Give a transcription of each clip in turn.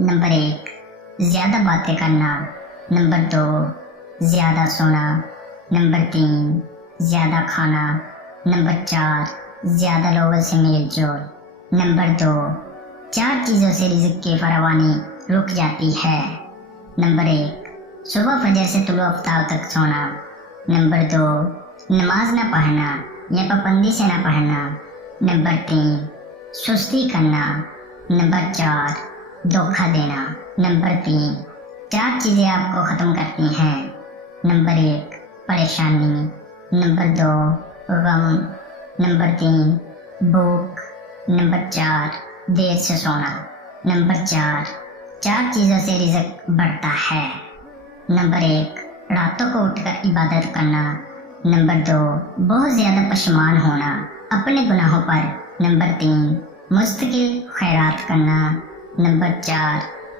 Number 1 زیادہ باتیں کرنا، نمبر 2 زیادہ سونا، نمبر 3 زیادہ کھانا، نمبر 4 زیادہ لوگوں سے میل جول، نمبر 2 4 چیزوں سے رزق کی فراوانی رک جاتی ہے۔ نمبر 1 صبح فجر سے طلوع آفتاب تک سونا، نمبر 2 نماز نہ پڑھنا یا پابندی سے نہ پڑھنا، نمبر 3 سستی کرنا، نمبر 4 دھوکہ دینا۔ نمبر 3 4 چیزیں آپ کو ختم کرتی ہیں۔ نمبر 1 پریشانی، نمبر 2 غم، نمبر 3 بھوک، نمبر 4 دیر سے سونا، نمبر 4 چیزوں سے رزق بڑھتا ہے۔ نمبر 1 راتوں کو اٹھ کر عبادت کرنا، نمبر 2 بہت زیادہ پشیمان ہونا اپنے گناہوں پر، نمبر 3 مستقل خیرات کرنا، نمبر 4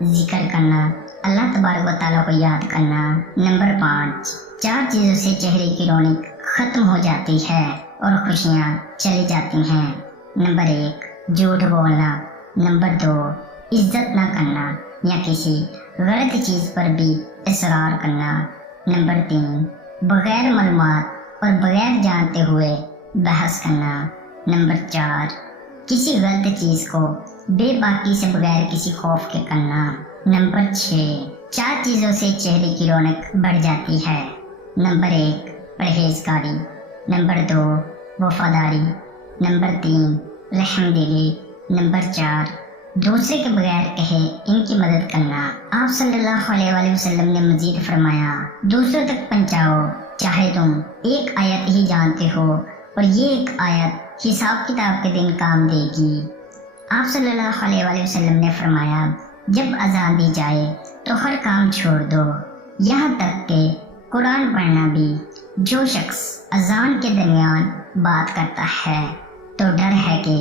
ذکر کرنا، اللہ تبارک و تعالیٰ کو یاد کرنا، نمبر 5 4 چیزوں سے چہرے کی رونق ختم ہو جاتی ہے اور خوشیاں چلی جاتی ہیں۔ نمبر 1 جھوٹ بولنا، نمبر 2 عزت نہ کرنا یا کسی غلط چیز پر بھی اصرار کرنا، نمبر 3 بغیر معلومات اور بغیر جانتے ہوئے بحث کرنا، نمبر 4 کسی غلط چیز کو بے باکی سے بغیر کسی خوف کے کرنا، نمبر 6 4 چیزوں سے چہرے کی رونق بڑھ جاتی ہے۔ نمبر 1 پرہیزگاری، نمبر 2 وفاداری، نمبر 3 رحم دلی، نمبر 4 دوسرے کے بغیر کہے ان کی مدد کرنا۔ آپ صلی اللہ علیہ وآلہ وسلم نے مزید فرمایا دوسروں تک پہنچاؤ چاہے تم ایک آیت ہی جانتے ہو اور یہ ایک آیت حساب کتاب کے دن کام دے گی۔ آپ صلی اللہ علیہ وآلہ وسلم نے فرمایا جب اذان دی جائے تو ہر کام چھوڑ دو یہاں تک کہ قرآن پڑھنا بھی۔ جو شخص اذان کے درمیان بات کرتا ہے تو ڈر ہے کہ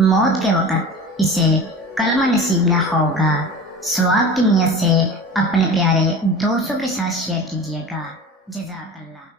موت کے وقت اسے کلمہ نصیب نہ ہوگا۔ ثواب کی نیت سے اپنے پیارے دوستوں کے ساتھ شیئر کیجیے گا۔ جزاک اللہ۔